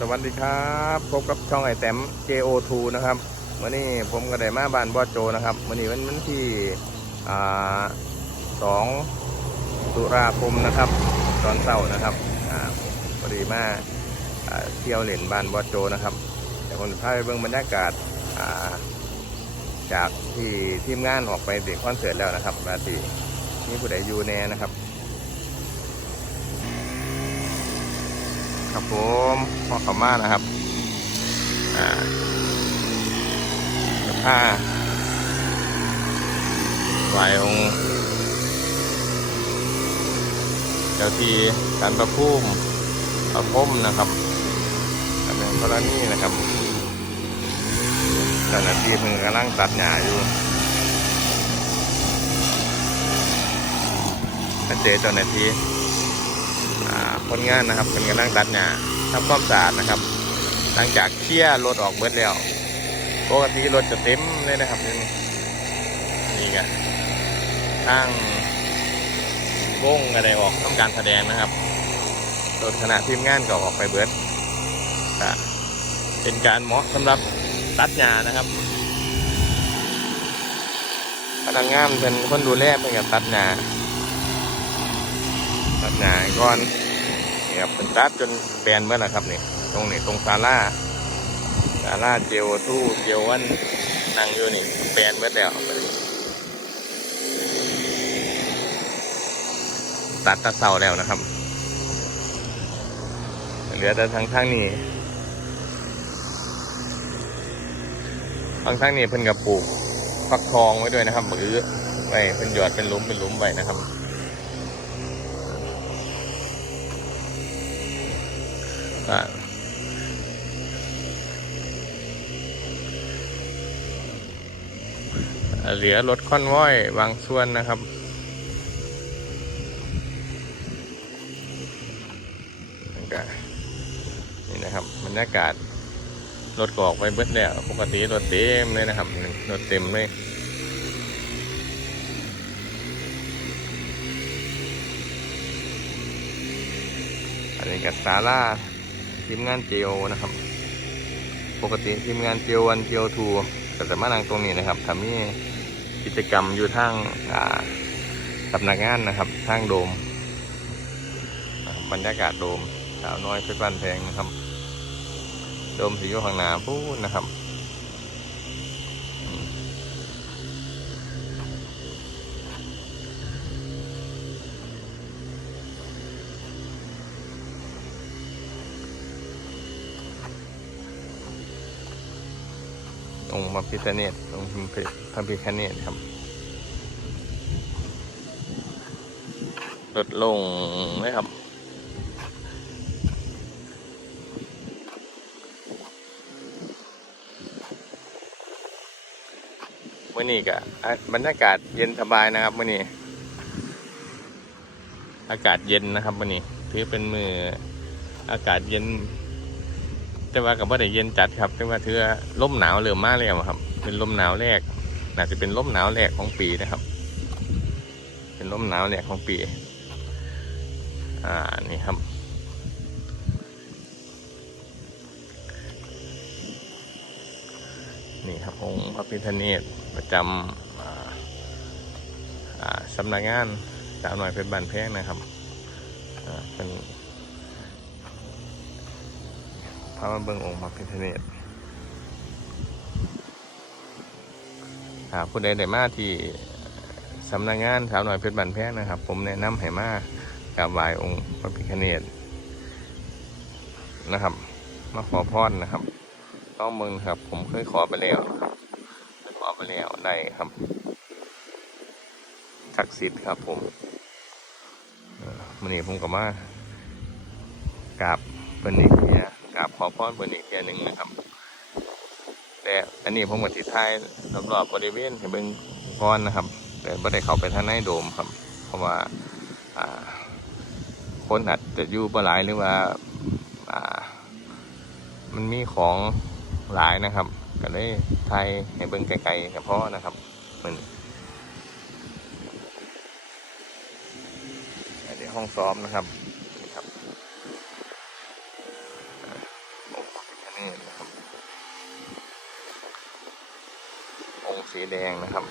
สวัสดีครับพบกับช่องไอแต้ม JO2 นะครับวันนี้ผมก็ได้มาบ้านบอโจนะครับวันนี้วันวันที่สองตุลาคมนะครับ ตอนเช้านะครับพอดีมาเที่ยวเล่นบ้านบอโจนะครับแต่คนพาไปเบิ่งบรรยากาศาจากที่ทีมงานออกไปเด็กคอนเสิร์ตแล้วนะครับราตรีนี่ผู้ใดอยู่แน่นะครับ ครับผมพ่อขาวมานะครับอ่าผ้าไหวองเจ้าทีการประพุ่มประพรมนะครับกับเป็นกรณีนะครับเจ้าหน้าที่เพิ่งกำลังตัดหญ้าอยู่ถ้าเจอเจ้าหน้าที่ คนงานนะครับเป็นกำลังตัดหญ้าทำความสะอาดนะครับ หลังจากเคลียรถออกเบิดแล้วปกติรถจะเต็มเลยนะครับนี่นี่ไงทางวงอะไรออกทำการแสดงนะครับรถขณะทีมงานก็ออกไปเบิดก็เป็นการเหมาะสำหรับตัดหญ้านะครับพนักงานเป็นคนดูแลเป็นการตัดหญ้าตัดหญ้าก่อน นี่ครับเป็นตัดจนแบนเมื่อนะครับนี่ตรงนี้ตรงศาลาศาลาเจียวทู่เจียววันนั่งอยู่นี่แบนเมื่อแล้วตัดตะเสาแล้วนะครับ เหลือแต่ทางทางนี้ทางทางนี้เพิ่นกับปลูกฟักทองไว้ด้วยนะครับมือไว้เพิ่นหยอดเป็นลุมเป็นลุมไว้นะครับ อ่าเหลือรถค่อนว้อยบางส่วนนะครับนี่นะครับบรรยากาศรถกออกไปเบิดแล้วปกติรถเต็มเลยนะครับรถเต็มเลยอันนี้กับซารา ทีมงานเจโอนะครับ ปกติทีมงานเจโอวันเจโอทูก็จะมานั่งตรงนี้นะครับทำนี่กิจกรรมอยู่ทางอ่าสำนักงานนะครับทางโดม บรรยากาศโดมสาวน้อยเพชรบ้านแพงนะครับ โดมสีอยู่ข้างหน้าพูดนะครับ องค์พระพิฆเนศองค์พระพิฆเนศครับลดลงเลยครับมื่อนี้ก็อะบรรยากาศเย็นสบายนะครับมื่อนี้อากาศเย็นนะครับมื่อนี้ถือเป็นมืออากาศเย็น แต่ว่ากับว่าได้เย็นจัดครับ แต่ว่าถือว่าลมหนาวเริ่มมาแล้วครับ เป็นลมหนาวแรกน่าจะเป็นลมหนาวแรกของปีนะครับ เป็นลมหนาวแรกของปี อ่านี่ครับนี่ครับองค์พระพิฆเนศประจำอ่าอ่าสำนักงานสาวหน่อยเพชรบานแพงนะครับอ่าเป็น พระมาเบิงองค์พระพิฆเนศหาผู้ใดได้มาที่สำนักงานสาวหน่อยเพชรบานแพงนะครับ ผมแนะนำให้มากราบไหว้องค์พระพิฆเนศนะครับ มาขอพรนะครับ ต้องมึงครับ ผมเคยขอไปแล้วครับขอไปแล้วได้ครับศักดิ์สิทธิ์ครับ ผมเอ่อมันนี้ผมก็มากราบเปิ้นอีกเทียกรา ขอพรเปิ้นอีกเทียหนึ่งนะครับ แต่อันนี้ผมกับทิท้ายรอบๆบริเวณให้เบิ่งก่อนนะครับ แต่ไม่ได้เข้าไปทางในโดมครับ เพราะว่าคนอาจจะอยู่บ่หลายหรือว่ามันมีของหลายนะครับ ก็เลยไทยให้เบิ่งไกลๆเฉพาะนะครับมันอันนี้ห้องซ้อมนะครับ สีแดงนะครับ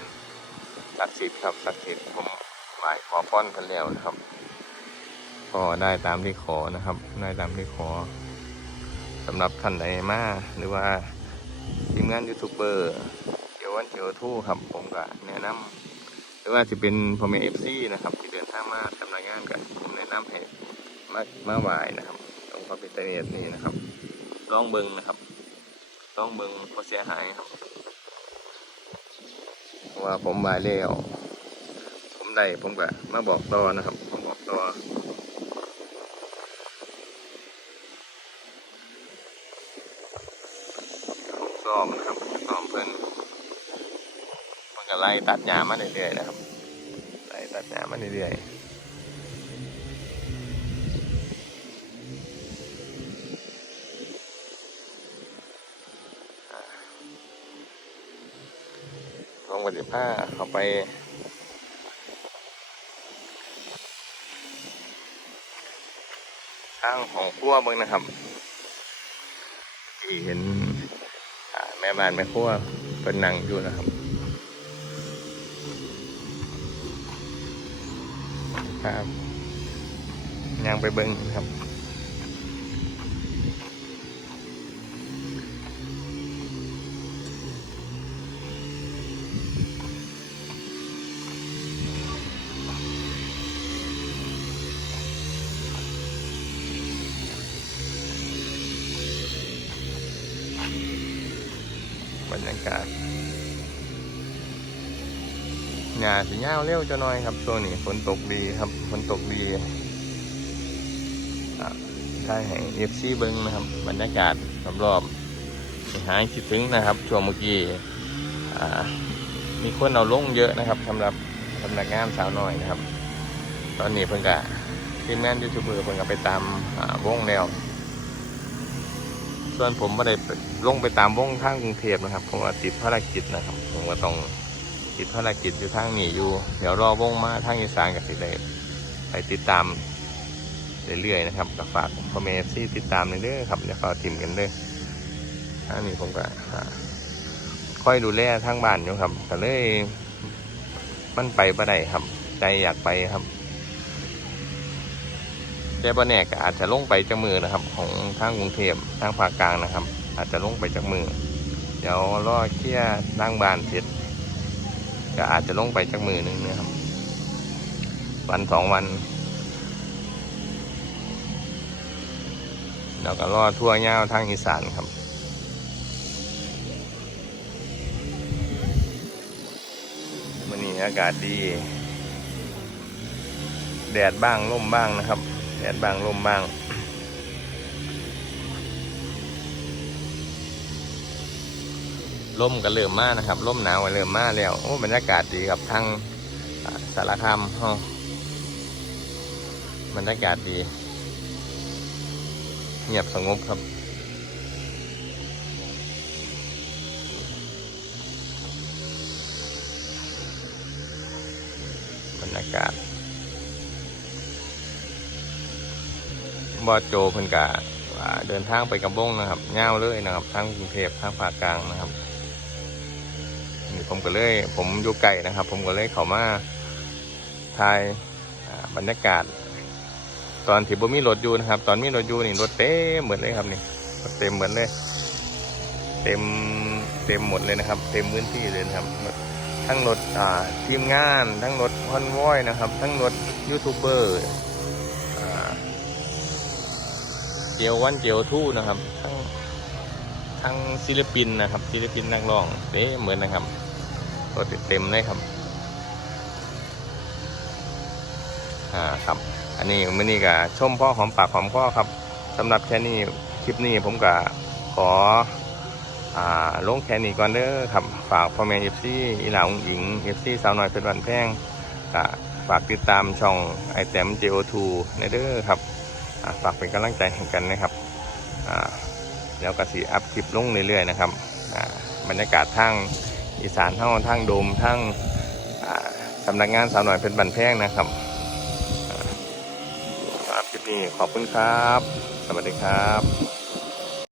ศักดิ์สิทธิ์ครับศักดิ์สิทธิ์ผมไหว้ขอป้อนกันแล้วนะครับ ก็ได้ตามที่ขอนะครับ ได้ตามที่ขอสำหรับท่านใดมาหรือว่าทีมงานยูทูบเบอร์เกี่ยววันเกี่ยวทู่ครับ ผมก็แนะนำหรือว่าจะเป็นพ่อแม่เอฟซีนะครับที่เดินทางมาทำรายงานกันผมแนะนำให้มามาไหวนะครับตรงพระพิฆเนศนี่นะครับลองเบิงนะครับลองเบิงก็เสียหายครับ ว่าผมมาแล้วผมได้ผมก็มาบอกต่อนะครับผมบอกต่อซ้อมนะครับซ้อมเพิ่นมันก็ไล่ตัดหญ้ามาเรื่อยๆนะครับไล่ตัดหญ้ามาเรื่อยๆอ่าผม ก็จะพาเขาไปทางของครัวเบิ่งนะครับที่เห็นแม่บ้านแม่ครัวเป็นนั่งอยู่นะครับครับยังไปเบิ้งครับากาศหญ้าสีเงาเร็วจะน้อยครับช่วงนี้ฝนตกดีครับฝนตกดีอะถ้าแห่งเอฟซีเบิ้งนะครับบรรยากาศรอบๆหายคิดถึงนะครับ ช่วงเมื่อกี้มีคนเอาลงเยอะนะครับสำหรับสำนักงานสาวน้อยนะครับ ตอนนี้เพิ่งกะทีมงานยูทูบเบอร์เพิ่งกะไปตามวงแล้ว ส่วนผมไม่ได้ลงไปตามวงทางกรุงเทพนะครับ ผมว่าติดภารกิจนะครับ ผมก็ต้องติดภารกิจอยู่ทางนี้อยู่ เดี๋ยวรอวงมาทางอีสานกับสิได้ไปติดตามเรื่อยๆนะครับกับฝากพ่อแม่ที่ติดตามเรื่อยๆครับอย่าฝากทิมกันเด้ออันนี้ผมก็ค่อยดูแลทางบ้านอยู่ครับก็เลยมันไปบ่ได้ครับ ใจอยากไปครับ แต่บ่แน่ก็อาจจะลงไปจากมือนะครับ ของทางกรุงเทพทางภาคกลางนะครับ อาจจะลงไปจากมือ เดี๋ยวรอเคลียร์ร่างบานเสร็จก็อาจจะลงไปจากมือหนึงนะครับ วันสองวันแล้วก็รอทั่วเงาทางอีสานครับ วันนี้อากาศดี แดดบ้างลมบ้างนะครับ แดดบางลมบางลมก็เริ่มมานะครับลมหนาวก็เริ่มมาแล้วโอ้บรรยากาศดีครับทั้งอ่าสารคามฮาบรรยากาศดี เงียบสงบครับบรรยากาศ บอโจเพิ่นกะเดินทางไปกระบงนะครับเง่าเลยนะครับทางกรุงเทพทางภาคกลางนะครับนี่ผมก็เลย ผมอยู่ไกลนะครับ ผมก็เลยเขามาถ่ายบรรยากาศ ตอนที่บ่มีรถอยู่นะครับ ตอนมีรถอยู่นี่รถเต็มเหมดเลยครับนี่รถเต็มเหมดเลย เต็มเต็มหมดเลยนะครับ เต็มพื้นที่เลยนะครับ ทั้งรถทีมงาน ทั้งรถคอนวอยนะครับ ทั้งรถยูทูบเบอร์อ่า เจียววันเจียวทู่นะครับ ทั้งทั้งศิลปินนะครับศิลปินนักร้องเด้เหมือนนะครับรถเต็มเลยครับอ่าครับ อันนี้มื่อนี้ก็ชมพ่อหอมปากหอมคอครับสำหรับแค่นี้คลิปนี้ผมก็ขออ่าลงแค่นี้ก่อนเด้อครับฝากพ่อแม่เอฟซีอีหลาองหญิงเอฟซีสาวน้อยเป็นวันแพงก็ฝากติดตามช่องไอแต้ม JO2 ในเด้อครับ ฝากเป็นกำลังใจให้กันนะครับเดี๋ยวกสีอัพคลิปลงเรื่อยๆนะครับบรรยากาศทั้งอีสานทั้งทั้งโดมทั้งอ่าสำนักงานสาวหน่อยเป็นบันแพงนะครับอ่าสำหรับคลิปนี้ขอบคุณครับ สวัสดีครับ